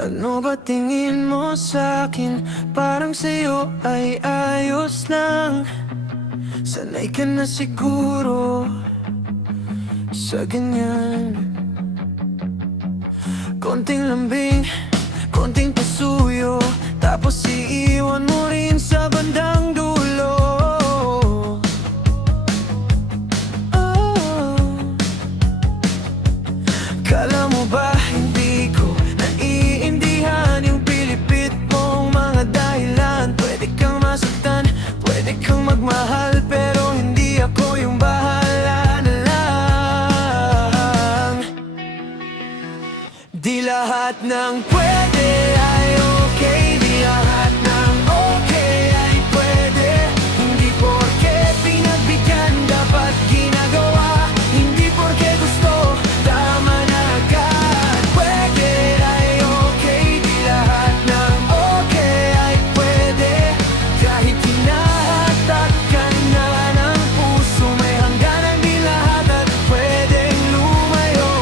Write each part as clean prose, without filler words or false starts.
Ano ba tingin mo sa'kin? Parang sa'yo ay ayos lang. Sanay ka na siguro sa ganyan. Konting lambing, konting pasuyo, tapos iiwan mo rin sa bandang dulo. Oh. Kala mo ba hindi ko naiindihan yung pilipit mong mga dahilan? Pwede kang masaktan, pwede kang magmahal, pero hindi ako yung bahala na lang. Di lahat ng pwede ay okay, di lahat ng okay ay pwede. Hindi porke pinagbigyan dapat ginagawa, hindi porke gusto tama na agad. Pwede ay okay, di lahat ng okay ay pwede. Kahit hinahatak ka na ng puso, may hangganan, di lahat at pwedeng lumayo.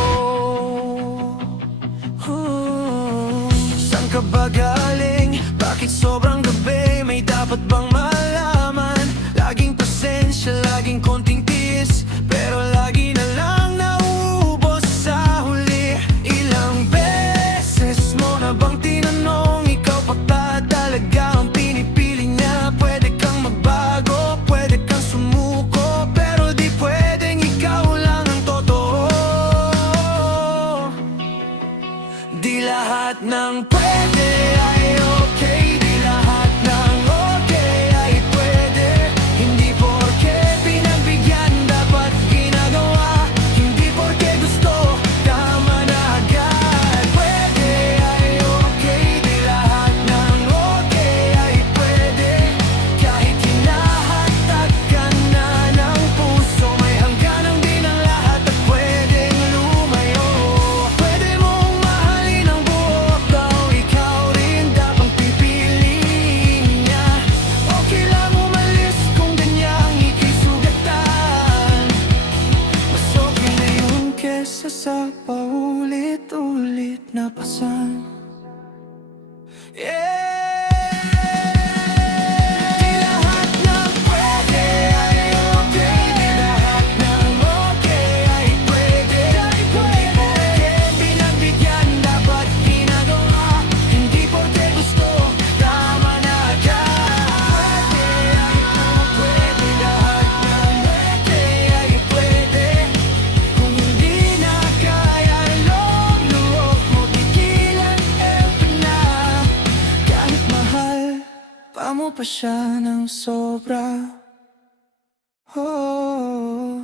Saan ka ba galing? Bakit sobrang gabi? May dapat bang malaman? Laging pasensya, laging konting tiis, pero lagi na lang nauubos sa huli. Ilang beses mo na bang tinanong, ikaw pa ba talaga ang pinipili niya? Pwede kang magbago, pwede kang sumuko, pero di pwedeng ikaw lang ang totoo. Di lahat ng pwede ay okay, di lahat ng okay ay pwede. Hindi porke pinagbigyan dapat ginagawa, hindi porke gusto tama na agad. Pwede ay okay, di lahat ng okay ay pwede. Kahit hinahatak ka na ng puso, may hangganan din ang lahat at pwedeng lumayo. Pwede mong mahalin ang buhok daw, ikaw rin dapat pipiliin niya. Okay lang umalis kung ganyang ika'y sugatan. Mas okay na yun kesa sa paulit-ulit na pasan. Yeah! Di lahat ng pwede ay okay, di lahat ng okay ay pwede. Hindi porke pinagbigyan dapat ginagawa, hindi porke gusto tama na agad. Pwede lahat ng okay ay pwede. Kung hindi na kaya loob mo, tigilan eto na. Kahit mahal pa mo pa siya ng sobra. Oh.